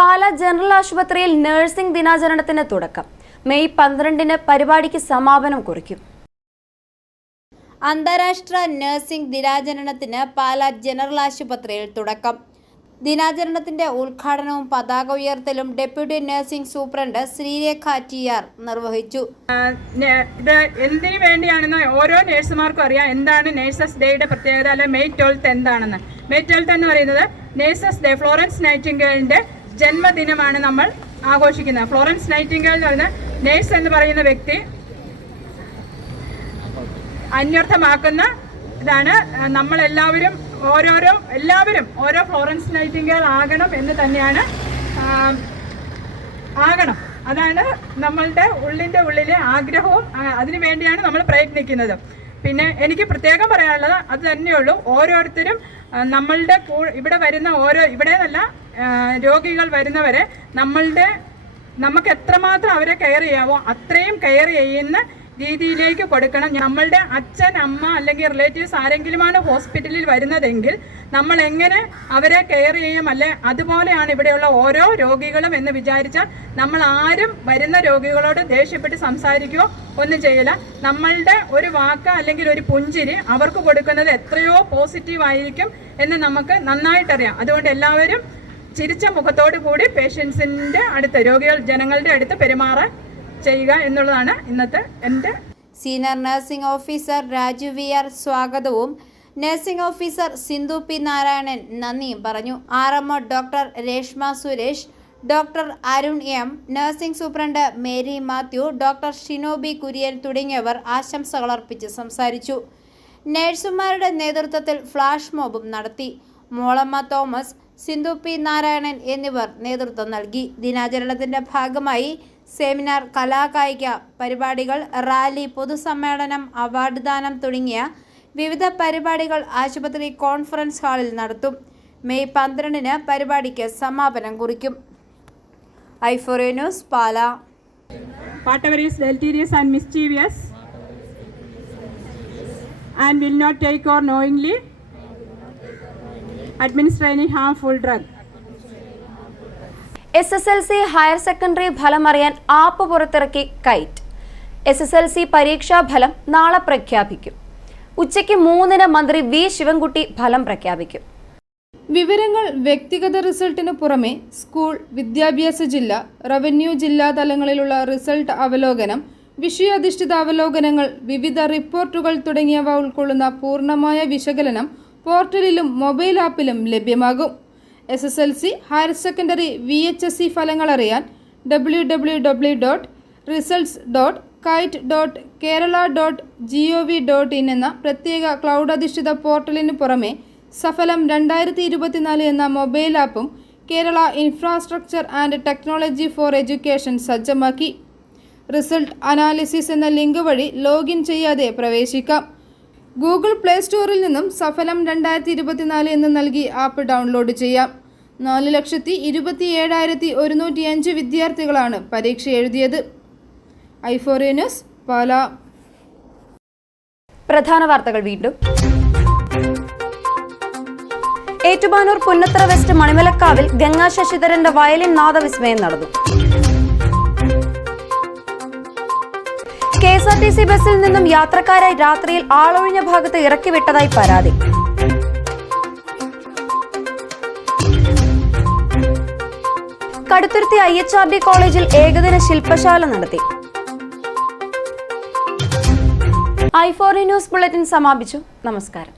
പാല general ആശുപത്രിയിൽ nursing ദിനാചരണത്തിന് തുടക്കം. May പന്ത്രണ്ടിന് പരിപാടിക്ക് സമാപനം കുറിക്കും. അന്താരാഷ്ട്ര നഴ്സിംഗ് ദിനാചരണത്തിന് പാല ജനറൽ ആശുപത്രിയിൽ തുടക്കം. ദിനാചരണത്തിന്റെ ഉദ്ഘാടനവും പതാക ഉയർത്തലും deputy nursing superintendent Sreerekha T R നിർവഹിച്ചു. ഇത് എന്തിനു വേണ്ടിയാണെന്ന് ഓരോ നഴ്സുമാർക്കും അറിയാം. എന്താണ് നഴ്സസ് ഡേയുടെ പ്രത്യേകത? അല്ലെ മെയ് ട്വൽത്ത് എന്താണെന്ന്. മെയ് ട്വൽത്ത് എന്ന് പറയുന്നത് നഴ്സസ് ഡേ ഫ്ലോറൻസ് നൈറ്റിംഗേലിന്റെ ജന്മദിനമാണ് നമ്മൾ ആഘോഷിക്കുന്നത്. ഫ്ലോറൻസ് നൈറ്റിംഗേൽ എന്ന് പറയുന്ന നേഴ്സ് എന്ന് പറയുന്ന വ്യക്തി അന്വർത്ഥമാക്കുന്ന ഇതാണ്. നമ്മളെല്ലാവരും ഓരോരോ എല്ലാവരും ഓരോ ഫ്ലോറൻസ് നൈറ്റിംഗേൽ ആകണം എന്ന് തന്നെയാണ് ആകണം. അതാണ് നമ്മളുടെ ഉള്ളിന്റെ ഉള്ളിലെ ആഗ്രഹവും അതിനു വേണ്ടിയാണ് നമ്മൾ പ്രയത്നിക്കുന്നത്. പിന്നെ എനിക്ക് പ്രത്യേകം പറയാനുള്ളത് അത് തന്നെയുള്ളൂ. ഓരോരുത്തരും നമ്മളുടെ ഇവിടെ വരുന്ന ഓരോ ഇവിടെ നിന്നല്ല ആ, രോഗികൾ വരുന്നവരെ നമ്മളുടെ നമുക്ക് എത്രമാത്രം അവരെ കെയർ ചെയ്യാവോ അത്രയും കെയർ ചെയ്യുന്ന രീതിയിലേക്ക് കൊടുക്കണം. നമ്മളുടെ അച്ഛൻ അമ്മ അല്ലെങ്കിൽ റിലേറ്റീവ്സ് ആരെങ്കിലുമാണ് ഹോസ്പിറ്റലിൽ വരുന്നതെങ്കിൽ നമ്മൾ എങ്ങനെ അവരെ കെയർ ചെയ്യും? അല്ലെ അതുപോലെയാണ് ഇവിടെയുള്ള ഓരോ രോഗികളും എന്ന് വിചാരിച്ചാൽ നമ്മൾ ആരും വരുന്ന രോഗികളോട് ദേഷ്യപ്പെട്ട് സംസാരിക്കുകയോ ഒന്നും ചെയ്യില്ല. നമ്മളുടെ ഒരു വാക്ക് അല്ലെങ്കിൽ ഒരു പുഞ്ചിരി അവർക്ക് കൊടുക്കുന്നത് എത്രയോ പോസിറ്റീവായിരിക്കും എന്ന് നമുക്ക് നന്നായിട്ടറിയാം. അതുകൊണ്ട് എല്ലാവരും ചിരിച്ച മുഖത്തോടു കൂടി പേഷ്യൻസിന്റെ അടുത്ത് രോഗികൾ ജനങ്ങളുടെ അടുത്ത് പെരുമാറാൻ ചെയ്യുക എന്നുള്ളതാണ് ഇന്നത്തെ എന്റെ senior nursing officer Raju V R സ്വാഗതവും. Nursing officer Sindhu P Narayanan നന്ദിയും പറഞ്ഞു. R M O doctor Reshma Suresh doctor Arun M nursing superintendent Mary Mathew doctor Shinobi Kurian തുടങ്ങിയവർ ആശംസകൾ അർപ്പിച്ച് സംസാരിച്ചു. നഴ്സുമാരുടെ നേതൃത്വത്തിൽ ഫ്ലാഷ് മോബും നടത്തി. മോളമ്മ തോമസ് സിന്ധു പി നാരായണൻ എന്നിവർ നേതൃത്വം നൽകി. ദിനാചരണത്തിന്റെ ഭാഗമായി സെമിനാർ കലാകായിക പരിപാടികൾ റാലി പൊതുസമ്മേളനം അവാർഡ് ദാനം തുടങ്ങിയ വിവിധ പരിപാടികൾ ആശുപത്രി കോൺഫറൻസ് ഹാളിൽ നടത്തും. മെയ് പന്ത്രണ്ടിന് പരിപാടിക്ക് സമാപനം കുറിക്കും. Iphoria news Pala. whatever is deleterious and mischievous and will not S S L C higher secondary ഫലം അറിയാൻ ആപ്പ് പുറത്തിറക്കി KITE S S L C പരീക്ഷാ ഫലം നാളെ പ്രഖ്യാപിക്കും. ഉച്ചയ്ക്ക് മൂന്നിന് മന്ത്രി വി ശിവൻകുട്ടി ഫലം പ്രഖ്യാപിക്കും. വിവരങ്ങൾ വ്യക്തിഗത റിസൾട്ടിന് പുറമെ സ്കൂൾ വിദ്യാഭ്യാസ ജില്ല റവന്യൂ ജില്ലാ തലങ്ങളിലുള്ള റിസൾട്ട് അവലോകനം വിഷയാധിഷ്ഠിത അവലോകനങ്ങൾ വിവിധ റിപ്പോർട്ടുകൾ തുടങ്ങിയവ ഉൾക്കൊള്ളുന്ന പൂർണമായ വിശകലനം പോർട്ടലിലും മൊബൈൽ ആപ്പിലും ലഭ്യമാകും. S S L C higher secondary V H S C ഫലങ്ങൾ അറിയാൻ W W W dot results dot KITE dot Kerala dot G O V dot in എന്ന പ്രത്യേക ക്ലൗഡ് അധിഷ്ഠിത പോർട്ടലിന് പുറമെ സഫലം രണ്ടായിരത്തി ഇരുപത്തിനാല് എന്ന മൊബൈൽ ആപ്പും Kerala infrastructure and technology for education സജ്ജമാക്കി. റിസൾട്ട് അനാലിസിസ് എന്ന ലിങ്ക് വഴി ലോഗിൻ ചെയ്യാതെ പ്രവേശിക്കാം. ഗൂഗിൾ പ്ലേ സ്റ്റോറിൽ നിന്നും സഫലം രണ്ടായിരത്തി ഇരുപത്തിനാല് എന്ന് നൽകി ആപ്പ് ഡൗൺലോഡ് ചെയ്യാം. നാല് ലക്ഷത്തി ഇരുപത്തി ഏഴായിരത്തി ഒരുന്നൂറ്റി അഞ്ച് വിദ്യാർത്ഥികളാണ് പരീക്ഷ എഴുതിയത്. ഐഫോറിയനസ് പല. പ്രധാന വാർത്തകൾ വീണ്ടും. ഏറ്റുമാനൂർ പുന്നത്തറ വെസ്റ്റ് മണിമലക്കാവിൽ ഗംഗാ ശശിധരന്റെ വയലിൻ നാദവിസ്മയം നടന്നു. എസ് ആർ ടി സി ബസ്സിൽ നിന്നും യാത്രക്കാരെ രാത്രിയിൽ ആളൊഴിഞ്ഞ ഭാഗത്ത് ഇറക്കി വിട്ടതായി പരാതി. Kaduthuruthy I H R D കോളേജിൽ ഏകദിന ശില്പശാല നടത്തി. ഐ ഫോറി ന്യൂസ് ബുള്ളറ്റിൻ സമാപിച്ചു. നമസ്കാരം.